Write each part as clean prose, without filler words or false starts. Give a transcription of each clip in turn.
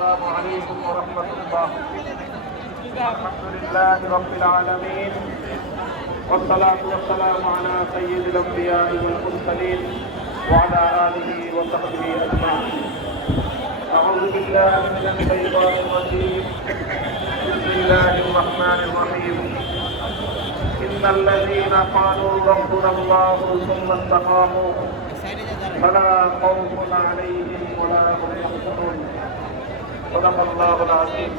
السلام عليكم ورحمة الله. الحمد لله رب العالمين والصلاة والسلام على سيد الأنبياء والمرسلين وعلى آله وصحبه أجمعين. أعوذ بالله من الشيطان الرجيم. بسم الله الرحمن الرحيم. إن الذين قالوا ربنا الله ثم استقاموا فلا خوف عليهم ولا هم يحزنون. صدق الله العظيم.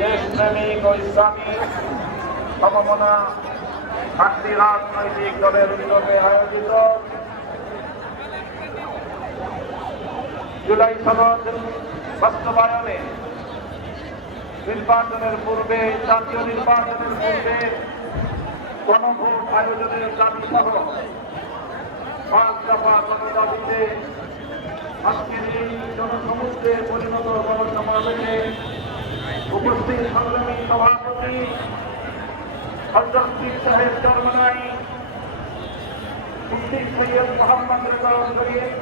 দেশপ্রেমিক ও ইসলামী সমমনা শান্তি রাজনৈতিক দলের উদ্যোগে আয়োজিত জুলাই সনদ বাস্তবায়নে নির্বাচনের পূর্বে, জাতীয় নির্বাচনের পূর্বে গণভোট আয়োজনের দাবি সহ 5 দফা গণদাবিতে আজকের এই জনসমুদ্রে পরিণত গণসমাবেশে উপস্থিত সংগ্রামী সভাপতি হযরত পীর সাহেব চরমনাই মুফতি সৈয়দ মোহাম্মদ রেজা শরীফ,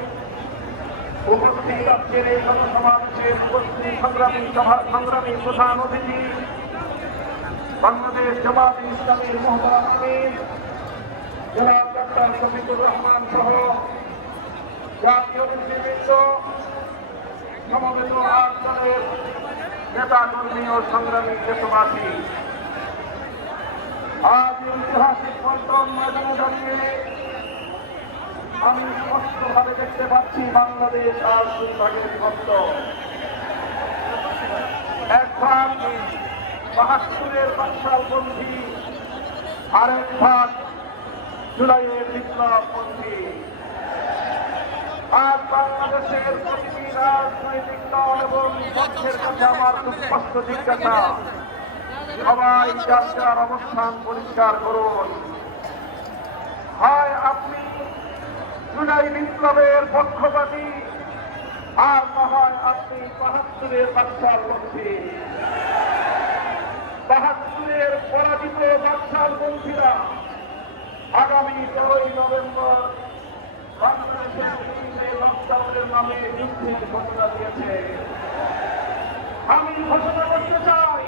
উপস্থিত আজকের এই জনসমাবেশে উপস্থিত সংগ্রামী প্রধান অতিথি বাংলাদেশ জামায়াতে ইসলামীর মহতারাম আমির জনাব ডক্টর শফিকুর রহমান সহ জাতীয় নেতৃবৃন্দ, সমবেত আট দলের নেতা কর্মী ও সংগ্রামী দেশবাসী, আজ ঐতিহাসিক পল্টন ময়দানে দাঁড়িয়ে আমি স্পষ্টভাবে দেখতে পাচ্ছি বাংলাদেশ আর দুই ভাগে বিভক্ত। এক ভাগ ৭২-এর বাকশালপন্থী, আরেক ভাগ জুলাইয়ের বিপ্লবপন্থী। আজ বাংলাদেশের প্রতিটি রাজনৈতিক দল এবং পক্ষের কাছে আমার খুব স্পষ্ট জিজ্ঞাসা, সবাই যার যার অবস্থান পরিষ্কার করুন। হয় আপনি জুলাই বিপ্লবের পক্ষপাতী, আর না হয় আপনি ৭২-এর বাকশালপন্থী। ৭২-এর পরাজিত বাকশালপন্থীরা আগামী ১৩ই নভেম্বর বাংলাদেশের বিভিন্ন লকডাউনের নামে যুদ্ধের ঘোষণা দিয়েছে। আমি ঘোষণা করতে চাই,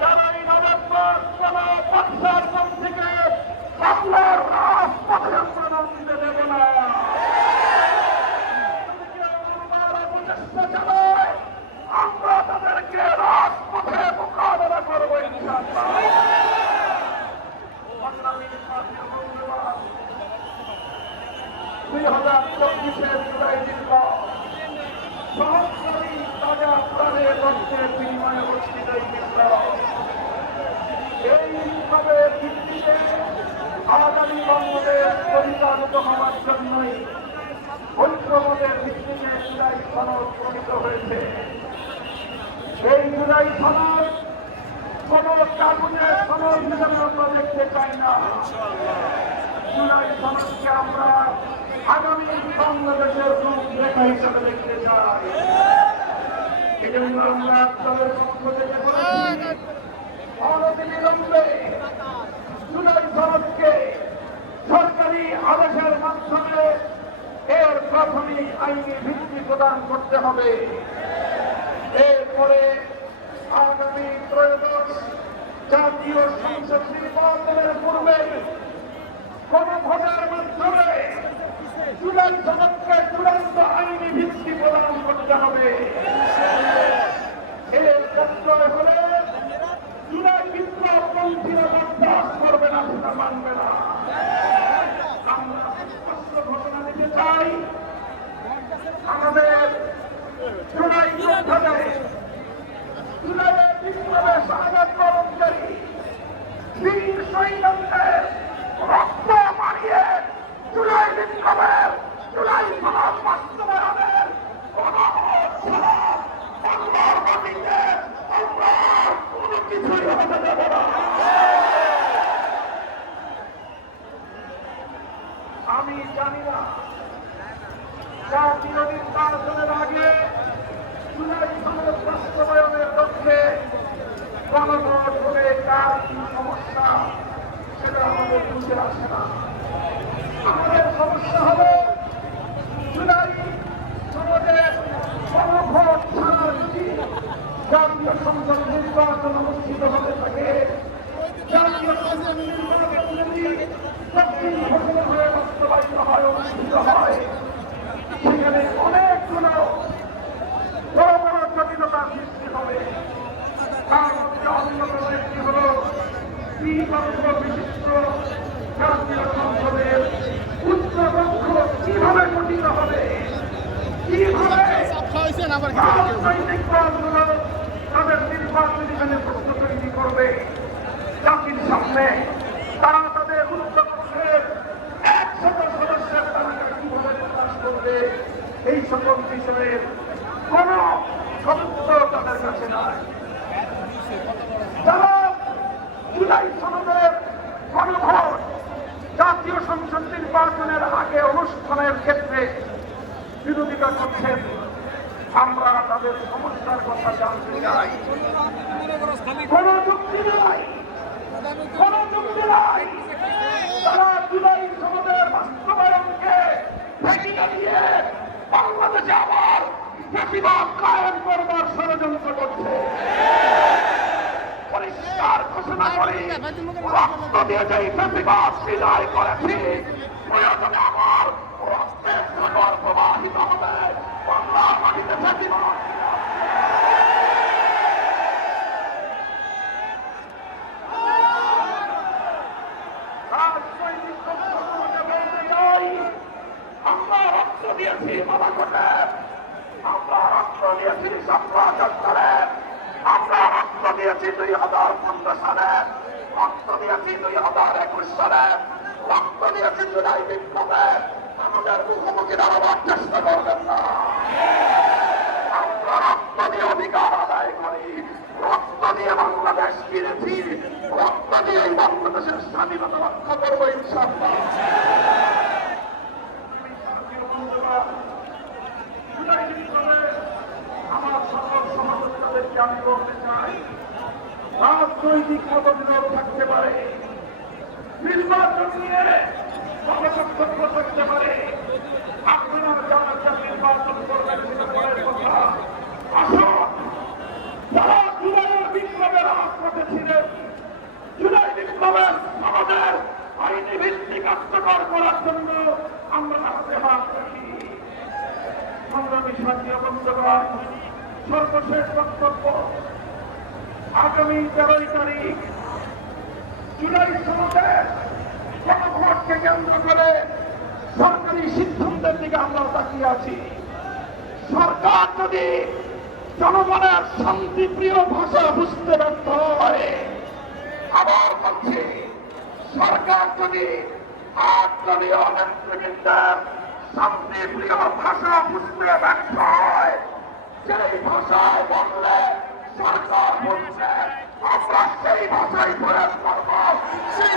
১৩ই নভেম্বর কোন বাকশালপন্থীকে বাংলার রাজপথে প্রণাম দিতে দেব না। প্রচেষ্টা চালায় আমরা তাদেরকে রাজপথে মোকাবেলা করবো ইনশাআল্লাহ। ২০২৪-এর জুলাই বিপ্লব সহস্রাধিক তাজা প্রাণের রক্তের বিনিময়ে অনুষ্ঠিত এই বিপ্লব। এই বিপ্লবের ভিত্তিতে আগামী বাংলাদেশ পরিচালিত হওয়ার জন্যই ঐক্যমতের ভিত্তিতে জুলাই সনদ প্রণীত হয়েছে। এই জুলাই সনদ কোন কাগজের সনদ হিসেবে আমরা দেখতে চাই না। জুলাই সনদকে আমরা আগামী বাংলাদেশের রূপরেখা হিসেবে দেখতে চাই। এজন্য আমরা দলের পক্ষ থেকে বলেছি, অনতিবিলম্বে জুলাই সনদকে সরকারি আদেশের মাধ্যমে এর প্রাথমিক আইনি ভিত্তি প্রদান করতে হবে। এরপরে আগামী ত্রয়োদশ জাতীয় সংসদ নির্বাচনের পূর্বে গণভোটের মাধ্যমে জুলাই সনদকে চূড়ান্ত আইনি ভিত্তি প্রদান করতে হবে। এর প্রত্যয় হলে জুলাই বিপ্লবপন্থীরা বরদাস্ত করবে না, সেটা মানবে না। আমরা স্পষ্ট ঘোষণা দিতে চাই, আমাদের জুলাই যোদ্ধাদের, জুলাইয়ের বিপ্লবে শাহাদাত বরণকারী বীর শহীদদের রক্ত মারিয়ে জুলাই বিপ্লবের, জুলাই সনদ বাস্তবায়নের বাংলার মাটিতে আমরা কোনো কিছুই হতে দেব না। আমি জানি না জাতীয় নির্বাচনের আগে জুলাই সনদ বাস্তবায়নের লক্ষ্যে গণভোট হলে কার কি সমস্যা সেটা আমাদের বুঝে আসে না। আমাদের সমস্যা হলো জুলাই সনদের সংসদ নির্বাচন অনুষ্ঠিত হতে থাকে, জাতীয় সংসদ নির্বাচন যদি দক্ষিণ ঘোষণা হয়ে বাস্তবায়িত হয়, অনুষ্ঠিত হয়, সেখানে অনেকগুলো বড় বড় জটিলতার সৃষ্টি হবে। তার মধ্যে অন্যতম একটি হল দ্বিকক্ষ বিশিষ্ট জাতীয় সংসদের উচ্চকক্ষ কিভাবে গঠিত হবে, কিভাবে রাজনৈতিক দলগুলো তাদের নির্বাচনী প্রশ্ন তৈরি করবে জাতির সামনে, তারা তাদের উচ্চকক্ষের 100 সদস্যের তালিকা কিভাবে প্রকাশ করবে, এই সকল বিষয়ের কোন সদস্য তাদের কাছে নাই। যারা জুলাই সনদের গণভোট জাতীয় সংসদ নির্বাচনের আগে অনুষ্ঠানের ক্ষেত্রে বিরোধিতা করছেন, আমরা তাদের সমস্যার কথা জানতে চাই। কোন যুক্তি নাই, কোন যুক্তি নাই। তারা জুলাই সনদের বাস্তবায়নকে ঠেকিয়ে দিয়ে বাংলাদেশে আবার ফ্যাসিবাদ কায়েম করবার ষড়যন্ত্র করছে। পরিষ্কার ঘোষণা করি, রক্ত দিয়ে যেই ফ্যাসিবাদ বিদায় করেছি, প্রয়োজনে আবার রক্তের সাগর প্রবাহিত হবে। বাংলার মাটিতে ফ্যাসিবাদ রাজনৈতিক পক্ষগুলোকে বলতে চাই, আমরা রক্ত দিয়েছি বাবাকোটে, আমরা রক্ত দিয়েছি 17 আমরা রক্ত দিয়েছি 2015 সালে, রক্ত দিয়েছি 2021 সালে, রক্ত দিয়েছি জুলাই বিপ্লবে। আমাদের মুখোমুখি দাঁড়াবার চেষ্টা করবেন না। আমরা রক্ত দিয়ে অধিকার আদায় করি, রক্ত দিয়ে বাংলাদেশ কিনেছি, রক্ত দিয়ে এই বাংলাদেশের স্বাধীনতা রক্ষা করবো ইনশাআল্লাহ। আমার সকল সমাজতাদেরকে আমি বলতে চাই, রাজনৈতিক মতবিরোধ থাকতে পারে, নির্বাচন নিয়ে মতপার্থক্য থাকতে পারে, আপনারা যারা নির্বাচন করবেন সেটা পরের কথা। আসুন, যারা জুলাইয়ের বিপ্লবের রাজপথে ছিলেন, জুলাই বিপ্লবের আমাদের আইনি ভিত্তি কার্যকর করার জন্য আমরা হাতে হাত রাখি। সংগ্রামী সাথী বন্ধুগণ, সর্বশেষ বক্তব্য, আগামী 13 তারিখ জুলাই সনদে গণভোটকে কেন্দ্র করে সরকারি সিদ্ধান্তের দিকে আমরা তাকিয়ে আছি। সরকার যদি জনগণের শান্তিপ্রিয় ভাষা বুঝতে ব্যর্থ হয়, আবার বলছি, সরকার যদি দলীয় নেতৃবৃন্দের শান্তিপ্রিয় ভাষা বুঝতে ব্যর্থ হয়, সেই ভাষায় বললে সরকার বলছে আমরা সেই ভাষাই প্রয়োগ করব, সেই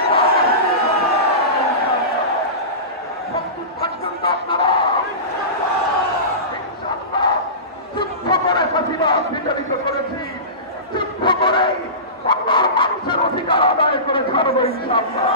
থাকবেন তো আপনারা। যুদ্ধ করে ফাঁসিবাদ বিতাড়িত করেছি, যুদ্ধ করেই বাংলার মানুষের অধিকার আদায় করে ছাড়বো ইনশাআল্লাহ।